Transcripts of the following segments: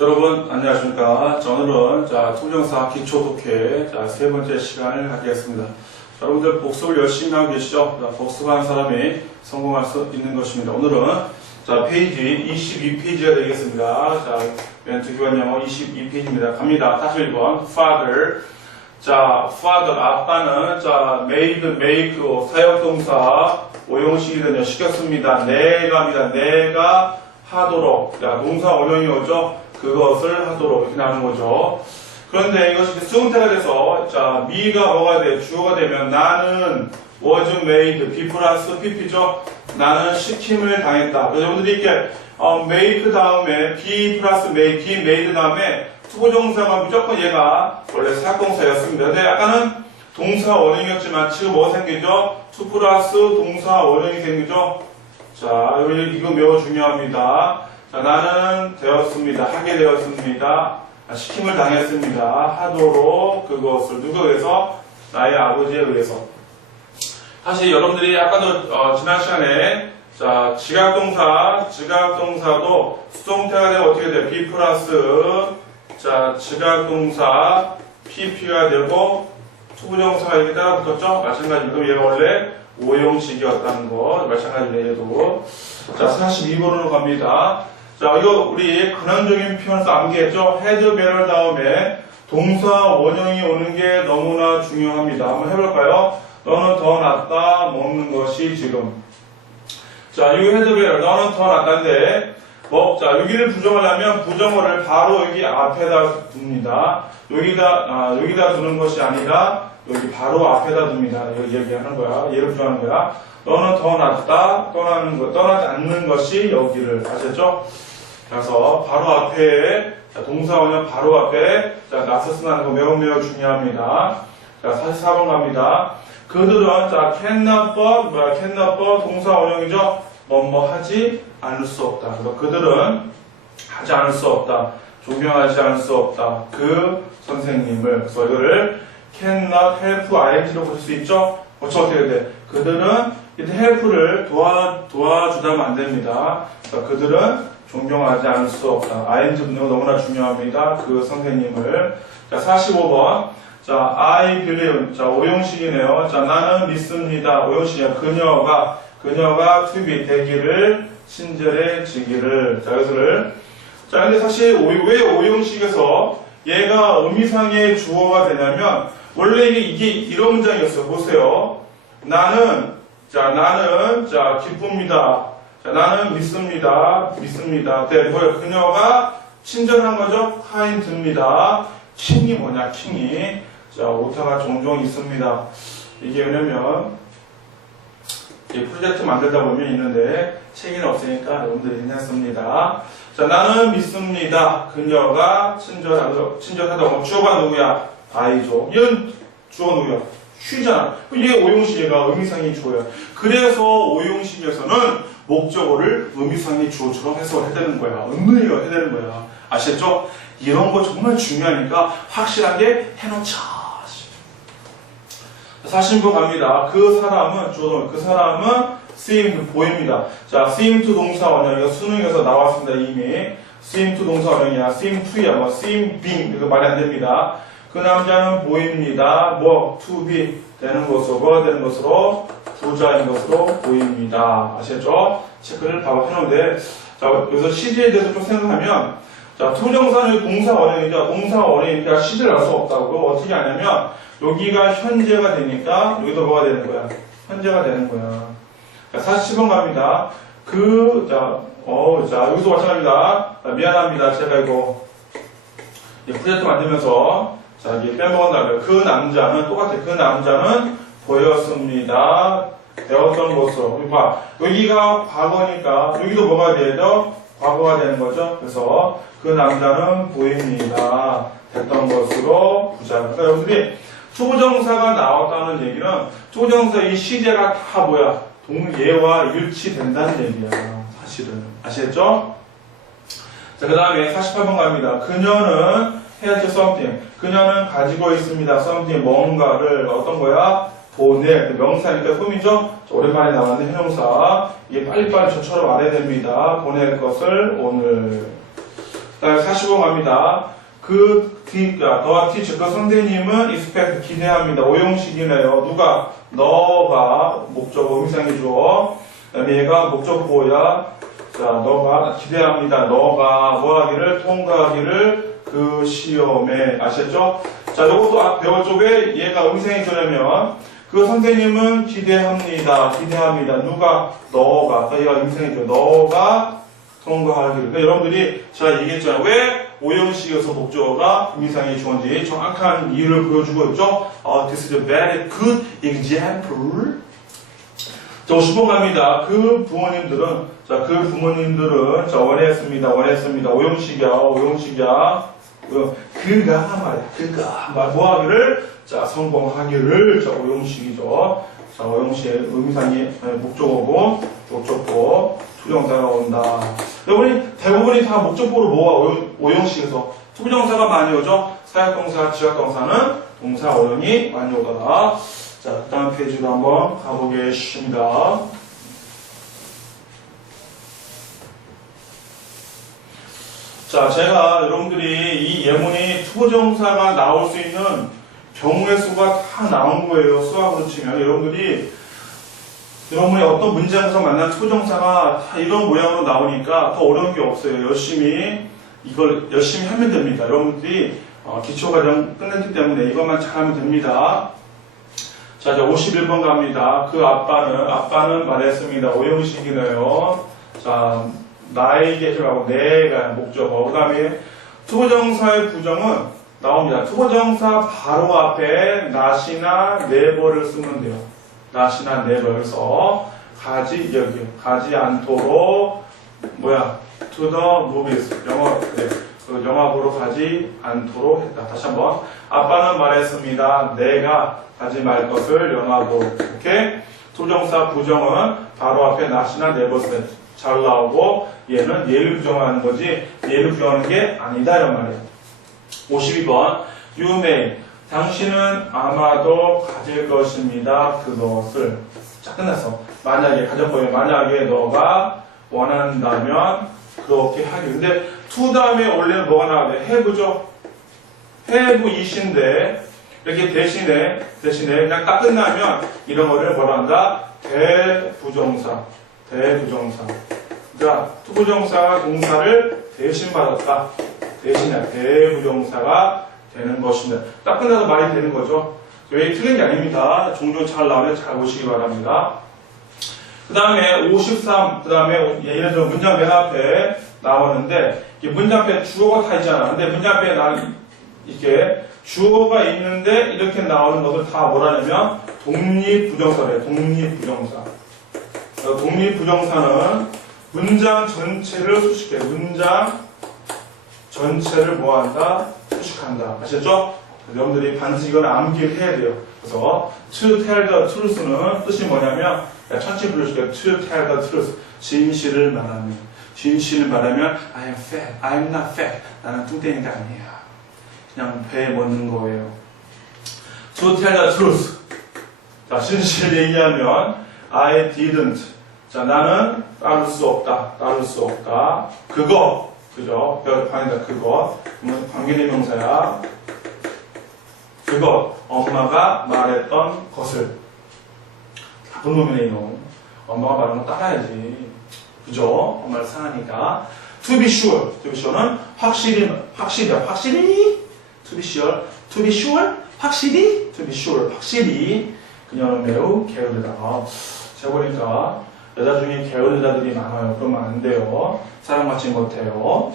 여러분 안녕하십니까. 자, 오늘은 자, 투정사 기초 독해 자, 세 번째 시간을 갖겠습니다. 자, 여러분들 복습을 열심히 하고 계시죠? 자, 복습한 사람이 성공할 수 있는 것입니다. 오늘은 자, 페이지 22페이지가 되겠습니다. 자, 멘트 교환 영어 22페이지입니다. 갑니다. 41번 father 자, father 아빠는 자, made, make 사역동사 오용식이거든요. 시켰습니다. 내가 합니다. 내가 하도록. 자, 동사 원형이 오죠? 그것을 하도록. 이렇게 나오는 거죠. 그런데 이것이 수동태가 돼서, 자, 미가 뭐가 돼? 주어가 되면 나는 was made, be 플러스 pp죠? 나는 시킴을 당했다. 여러분들이 이렇게, 어, make 다음에 be 플러스 make, be made 다음에 투부정사가 무조건 얘가 원래 사역동사였습니다. 근데 약간은 동사 원형이었지만 지금 뭐 생기죠? 투 플러스 동사 원형이 생기죠? 자, 이거 매우 중요합니다. 자, 나는 되었습니다. 하게 되었습니다. 아, 시킴을 당했습니다. 하도록 그것을 누구에 의해서? 나의 아버지에 의해서. 사실 여러분들이 아까도 어, 지난 시간에 자, 지각동사, 지각동사도 수동태가 되면 어떻게 돼요? B 플러스 자, 지각동사 PP가 되고 투부정사가 이렇게 따라 붙었죠? 마찬가지로 얘가 원래 오형식이었다는 거 마찬가지로 얘도 자 42번으로 갑니다 자 이거 우리 근원적인 표현에서 암기했죠? 헤드 배럴 다음에 동사 원형이 오는 게 너무나 중요합니다 한번 해볼까요? 너는 더 낫다 먹는 것이 지금 자 이거 헤드 배럴 너는 더 낫다인데 뭐, 자, 여기를 부정하려면 부정어를 바로 여기 앞에다 둡니다. 여기다, 아, 여기다 두는 것이 아니라 여기 바로 앞에다 둡니다. 여기 얘기하는 거야. 얘를 부정하는 거야. 너는 더 낫다, 떠나는 거, 떠나지 않는 것이 여기를. 아셨죠? 그래서 바로 앞에, 자, 동사원은 바로 앞에, 자, 나서 쓰는 거 매우 매우 중요합니다. 자, 44번 갑니다. 그들은, 자, but, 뭐야, cannot but 동사 원형이죠? 뭐뭐 하지 않을 수 없다. 그래서 그들은 하지 않을 수 없다. 존경하지 않을 수 없다. 그 선생님을. 그래서 이거를 cannot help ing로 볼 수 있죠? 어쩌 어떻게 돼? 그들은 이때 help를 도와, 도와주다면 안 됩니다. 그들은 존경하지 않을 수 없다. ing 분명 너무나 중요합니다. 그 선생님을. 자, 45번. 자, I believe. 자, 오용식이네요. 자, 나는 믿습니다. 오용식이야. 그녀가 그녀가 투비 되기를 친절해 지기를 자 여기서를 자 근데 사실 오- 왜 오형식에서 얘가 의미상의 주어가 되냐면 원래 이게, 이게 이런 문장이었어요 보세요 나는 자 나는 자 기쁩니다 자 나는 믿습니다 믿습니다 네 뭐야 그녀가 친절한 거죠 카인드입니다 킹이 뭐냐 킹이 자 오타가 종종 있습니다 이게 왜냐면 이 프로젝트 만들다 보면 있는데 책은 없으니까 여러분들이 괜찮습니다. 자, 나는 믿습니다. 그녀가 친절하다, 친절하다. 주어가 누구야? 아이죠. 얘는 주어가 누구야? 쉬잖아. 그럼 얘 오용식이가 의미상의 주어야. 그래서 오용식에서는 목적어를 의미상의 주어처럼 해석을 해야 되는 거야. 은근히가 해야 되는 거야. 아시겠죠? 이런 거 정말 중요하니까 확실하게 해놓자. 40번 갑니다. 그 사람은, 주어, 그 사람은 seemed, 보입니다. 자, seem to 동사 원형이가 수능에서 나왔습니다, 이미. seem to 동사 원형이야. seem to야, 뭐, seem being. 이거 말이 안 됩니다. 그 남자는 보입니다. 뭐, to be 되는 것으로, 뭐가 되는 것으로, 부자인 것으로 보입니다. 아시겠죠? 체크를 바로 해놓은데, 자, 여기서 시제에 대해서 좀 생각하면, 자, 투정사는 동사 원형이죠. 동사 원형이니까 시제를 알 수 없다고. 어떻게 하냐면, 여기가 현재가 되니까 여기도 뭐가 되는 거야? 현재가 되는 거야. 자, 40번 갑니다. 그, 자, 어, 자, 여기도 마찬가지입니다. 자, 미안합니다. 제가 이거, 이 프로젝트 만들면서, 자, 이게 빼먹었나요? 그 남자는, 똑같아. 그 남자는 보였습니다. 되었던 것으로. 여기 봐. 여기가 과거니까, 여기도 뭐가 되죠? 과거가 되는 거죠. 그래서, 그 남자는 보입니다. 됐던 것으로 부자. 그러니까 여러분들이 투부정사가 나왔다는 얘기는 투부정사 이 시제가 다 뭐야? 동예와 일치된다는 얘기야. 사실은. 아시겠죠? 자, 그 다음에 48번 갑니다. 그녀는 has something. 그녀는 가지고 있습니다. something. 뭔가를 어떤 거야? 그 명사니까? 자, 오랜만에 나왔는데 형용사. 이게 빨리빨리 저처럼 알아야 됩니다. 보낼 것을 오늘. 다음에 45 갑니다. 그, 뒤, 아, 너와 teacher, 그 선생님은 expect, 기대합니다. 오용식이네요. 누가? 너가 목적어 의미상이죠. 그 다음에 얘가 목적보야. 자, 너가 기대합니다. 너가 뭐 하기를, 통과하기를 그 시험에, 아셨죠? 자, 요것도 앞 배울 쪽에 얘가 의미상이 되려면 그 선생님은 기대합니다. 기대합니다. 누가? 너가. 또 얘가 의미상이죠. 너가 통과하기를. 그러니까 여러분들이 제가 얘기했잖아요. 왜 오형식에서 목적어가 의미상이 좋은지 정확한 이유를 보여주고 있죠. 어, this is a very good example. 자, 50번 갑니다. 그 부모님들은, 자, 그 부모님들은, 자, 원했습니다. 원했습니다. 오형식이야. 오형식이야. 어, 그가 말이야. 그가 말 뭐하기를 자 성공하기를 자 오형식이죠. 자 오형식의 의미상이 아니, 목적어고 목적보 투정사가 온다. 여러분이 대부분이 다 목적보로 모아 오형식에서 투정사가 많이 오죠. 사역동사, 지역동사는 동사 어연이 많이 오더라. 자 그 다음 페이지로 한번 가보겠습니다. 자, 제가 여러분들이 이 예문이 투정사가 나올 수 있는 경우의 수가 다 나온 거예요. 수학으로 치면. 여러분들이 여러분이 어떤 문장에서 만난 투정사가 다 이런 모양으로 나오니까 더 어려운 게 없어요. 열심히 이걸 열심히 하면 됩니다. 여러분들이 어, 기초과정 끝냈기 때문에 이것만 잘하면 됩니다. 자, 이제 51번 갑니다. 그 아빠는, 아빠는 말했습니다. 오형식이네요. 자, 나에게 하고 내가 목적어. 그 다음에 투부정사의 부정은 나옵니다. 투부정사 바로 앞에 not이나 never를 쓰면 돼요. not이나 never. 그래서 가지, 여기, 가지 않도록, 뭐야, to the movies. 영어, 네. 그 영화 보러 가지 않도록 했다. 다시 한번. 아빠는 말했습니다. 내가 가지 말 것을 영화 보러. 오케이? 투정사 부정은 바로 앞에 not이나 never 쓰- 잘 나오고 얘는 예를 부정하는 거지 예를 부정하는 게 아니다 이런 말이에요. 52번 You may 당신은 아마도 가질 것입니다. 그것을 자 끝났어. 만약에 거예요. 만약에 너가 원한다면 그렇게 하기. 근데 to 다음에 원래는 뭐가 나와야 돼? have죠. have it인데 이렇게 대신에 대신에 그냥 딱 끝나면 이런 거를 뭐라 한다? 대부정사. 대부정사. 그러니까 투부정사가 동사를 대신 받았다. 대신에 대부정사가 되는 것입니다. 딱 끝나서 말이 되는 거죠. 왜 틀린 게 아닙니다. 종종 잘 나오면 잘 보시기 바랍니다. 그 다음에 53, 그 다음에 예를 들어 문장 맨 앞에 나오는데 문장 앞에 주어가 다 있잖아. 근데 문장 앞에 나 이렇게 주어가 있는데 이렇게 나오는 것을 다 뭐라냐면 독립부정사래. 독립부정사. 어, 독립부정사는 문장 전체를 수식해. 문장 전체를 뭐한다? 수식한다. 아셨죠? 여러분들이 반드시 이걸 암기를 해야 돼요. 그래서 to tell the truth는 뜻이 뭐냐면 천체 불러줄게요. to tell the truth. 진실을 말하면. 진실을 말하면 I am fat. I am not fat. 나는 뚱땡이가 아니야. 그냥 배에 먹는 거예요. To tell the truth. 자, 진실을 얘기하면 I didn't. 자, 나는 따를 수 없다. 따를 수 없다. 그거. 그죠? 반이다. 그거. 관계대명사야. 그것. 엄마가 말했던 것을. 나쁜 놈이네, 이놈. 엄마가 말하는 거 따라야지. 그죠? 엄마를 사랑하니까. To be sure. To be sure는 확실히, 확실히야. 확실히? To be sure. To be sure? 확실히? To be sure. 확실히. 그녀는 매우 게으르다. 아, 제가 보니까 여자 중에 게으른 여자들이 많아요. 그러면 안 돼요. 사랑받지 못해요.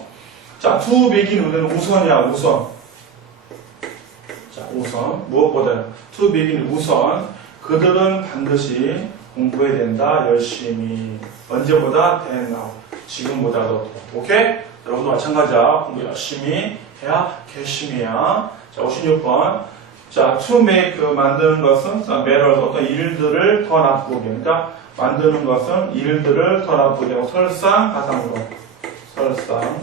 자, to begin with는 우선이야, 우선. 자, 우선. 무엇보다 to begin 우선. 그들은 반드시 공부해야 된다, 열심히. 언제보다 than now. 지금보다도 더. 오케이? 여러분도 마찬가지야. 공부 열심히 해야 결심이야. 자, 56번. 자, to make 만드는 것은 자, matter 어떤 일들을 더 나쁘게. 그러니까 만드는 것은 일들을 더 나쁘게 하고 설상 가상으로. 설상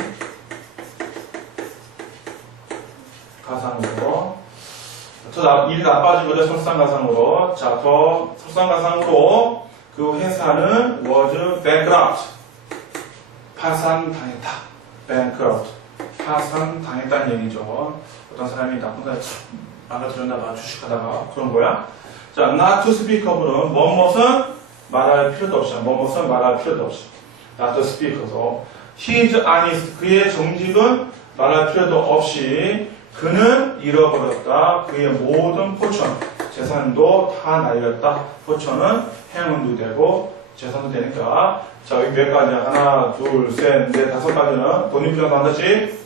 가상으로. 더 나, 일이 나빠진 거죠. 설상 가상으로. 자, 더 설상 가상으로 그 회사는 was bankrupt. 파산당했다. bankrupt. 파산 당했다는 얘기죠. 어떤 사람이 나쁜 사람 망가뜨렸나 봐 주식하다가 그런 거야. 자, not to speak of는 뭐뭇은 말할 필요도 없이 뭐뭇은 말할 필요도 없이 not to speak of his honest 그의 정직은 말할 필요도 없이 그는 잃어버렸다. 그의 모든 포천 재산도 다 날렸다. 포천은 행운도 되고 재산도 되니까 자 여기 몇 가지야? 하나, 둘, 셋, 넷, 다섯 가지는 독립부정 반드시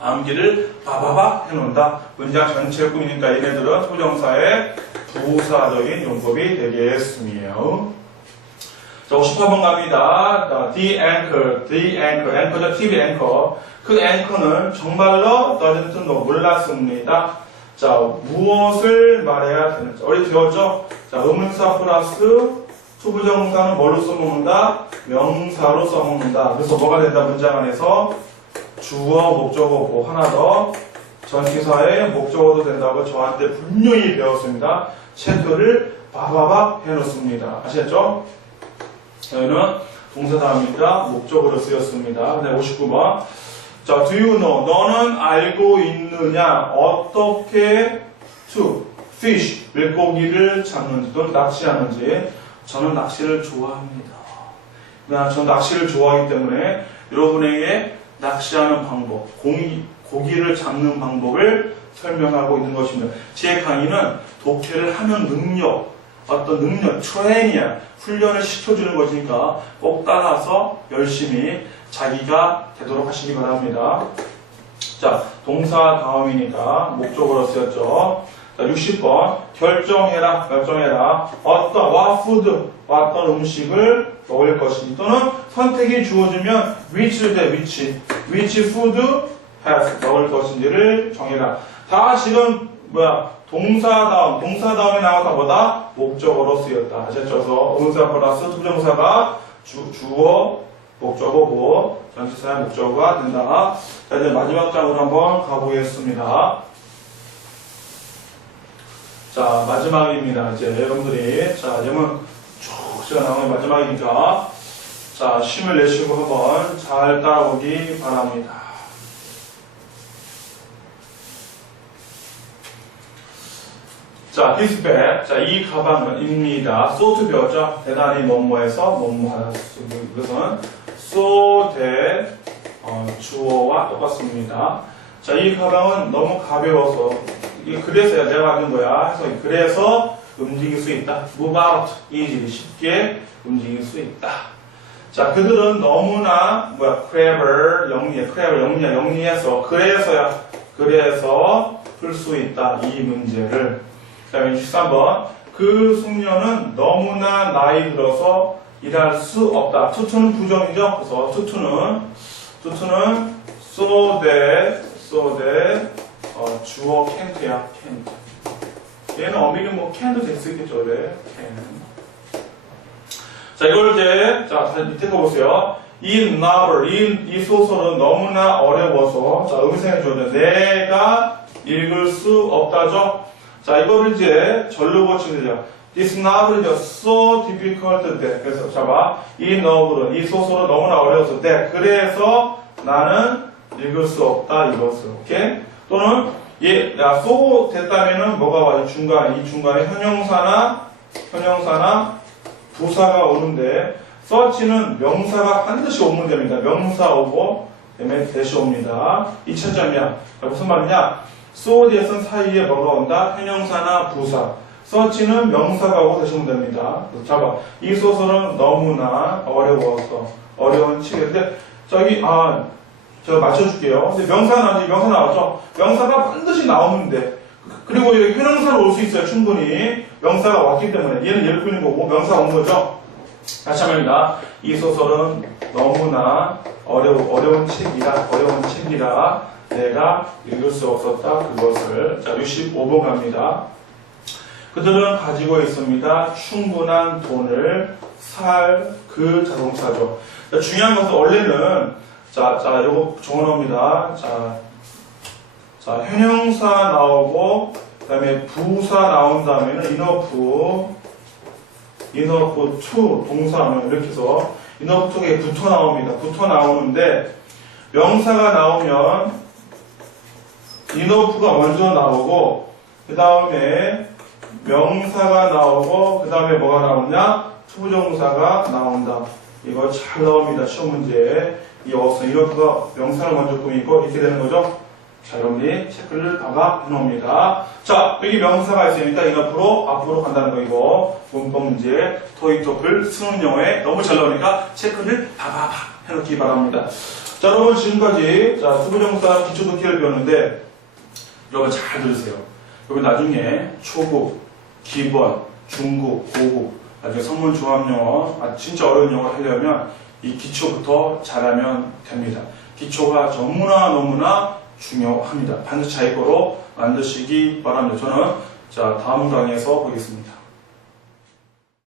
암기를 바바바 해놓는다. 문장 전체를 꾸미니까 얘네들은 소정사의 부사적인 용법이 되겠습니다. 자, 58번 갑니다. 자, The anchor, the anchor, anchor죠, TV anchor. 그 앵커는 정말로 doesn't know, 몰랐습니다. 자, 무엇을 말해야 되는지. 어디 배웠죠? 자, 의문사 플러스 투부정사는 뭘로 써먹는다? 명사로 써먹는다. 그래서 뭐가 된다? 문장 안에서 주어, 목적어, 뭐 하나 더 전치사의 목적어도 된다고 저한테 분명히 배웠습니다. 체크를 바바바 해놓습니다. 아시겠죠? 여기는 동사 다음입니다. 목적으로 쓰였습니다. 네, 59번. 자, do you know? 너는 알고 있느냐? 어떻게 to fish 물고기를 잡는지 또는 낚시하는지 저는 낚시를 좋아합니다. 나, 저는 낚시를 좋아하기 때문에 여러분에게 낚시하는 방법, 공이, 고기를 잡는 방법을 설명하고 있는 것입니다. 제 강의는 독해를 하는 능력, 어떤 능력, 트레이닝, 훈련을 시켜주는 것이니까 꼭 따라서 열심히 자기가 되도록 하시기 바랍니다. 자, 동사 다음이니까 목적으로 쓰였죠. 자, 60번. 결정해라, 결정해라. 어떤, food, 어떤 음식을 먹을 것인지 또는 선택이 주어지면 which를 대 which, which food has 먹을 것인지를 정해라. 다 지금 뭐야 동사 다음, 동사 다음에 나와서 뭐다? 목적어로 쓰였다. 아셨죠? 그래서 의문사 플러스 투부정사가 주, 주어, 목적어고 전치사의 목적어가 된다. 자, 이제 마지막 장으로 한번 가보겠습니다. 자, 마지막입니다. 이제 여러분들이 자, 예문 쭉 제가 나오는 마지막이니까 자, 쉼을 내쉬고 한번 잘 따라오기 바랍니다. 자, bag. 자, 이 가방은입니다. so to 배웠죠? 대단히 뭐뭐해서 뭐뭐하다. 이것은 so that 어, 주어와 똑같습니다. 자, 이 가방은 너무 가벼워서 이 그래서야 내가 만든 거야. 그래서 그래서 움직일 수 있다. move out easily 쉽게 움직일 수 있다. 자, 그들은 너무나 뭐야 clever 영리해, clever 영리해, 영리해서 그래서야 그래서 풀 수 있다 이 문제를. 그다음에 63번 그 숙녀는 너무나 나이 들어서 일할 수 없다. 투투는 부정이죠. 그래서 투투는 투투는 so that so that 어, 주어 can't야 can't. 얘는 어미는 뭐 can도 있겠죠, 왜? can. 이제, 자, 밑에 거 보세요. 이 novel, 이, 이 소설은 너무나 어려워서, 자, 음성해 줘야 내가 읽을 수 없다죠? 자, 이거를 이제 절로 고치면 되죠. This novel is so difficult that. 그래서, 잡아. 이 novel은, 이 소설은 너무나 어려워서, that. 그래서 나는 읽을 수 없다, 이것을. 오케이? 또는, 얘, 야, so 됐다면은 뭐가 와? 이 중간에, 이 중간에 현형사나, 현형사나, 부사가 오는데 서치는 명사가 반드시 오면 됩니다. 명사 오고 그다음에 대시 옵니다. 2차 점이야. 무슨 말이냐? 소디에선 사이에 뭐가 온다? 형용사나 부사. 서치는 명사가 오고 대시 오면 됩니다. 잡아. 이 소설은 너무나 어려워서 어려운 치겠는데 저기 아 제가 맞춰줄게요. 근데 명사 나왔지? 명사 나왔죠? 명사가 반드시 나오는데 그리고 여기 형용사로 올 수 있어요. 충분히. 명사가 왔기 때문에 얘는 얘를 꾸는 거고 명사가 온 거죠. 다시 한번입니다. 이 소설은 너무나 어려, 어려운 책이라 어려운 책이라 내가 읽을 수 없었다 그것을 자 65번 갑니다. 그들은 가지고 있습니다. 충분한 돈을 살 그 자동차죠. 자, 중요한 것은 원래는 자, 자, 요거 정원합니다. 자, 자, 현형사 나오고, 그 다음에 부사 나온 다음에는 인어프, 인어프 투, 동사는 이렇게 해서 인어프 투에 붙어 나옵니다. 붙어 나오는데, 명사가 나오면 인오프가 먼저 나오고 그 다음에 명사가 나오고 그 다음에 뭐가 나오냐 투부정사가 나온다 이거 잘 나옵니다 시험 문제 이 어서 인오프가 명사를 먼저 꾸미고 이렇게 되는 거죠? 자 여러분이 체크를 봐봐 해놓습니다. 자 여기 명사가 있으니까 인오프로 앞으로 간다는 거 이거. 문법 문제 토익 토플 수능 영어에 너무 잘 나오니까 체크를 봐봐봐 해놓기 바랍니다. 자 여러분 지금까지 자 투부정사 기초 독해를 배웠는데 여러분 잘 들으세요. 여러분 나중에 초급, 기본, 중급, 고급, 나중에 성문 종합 영어, 아, 진짜 어려운 영어 하려면 이 기초부터 잘하면 됩니다. 기초가 너무나 너무나 중요합니다. 반드시 자기 거로 만드시기 바랍니다. 저는 자 다음 강의에서 보겠습니다.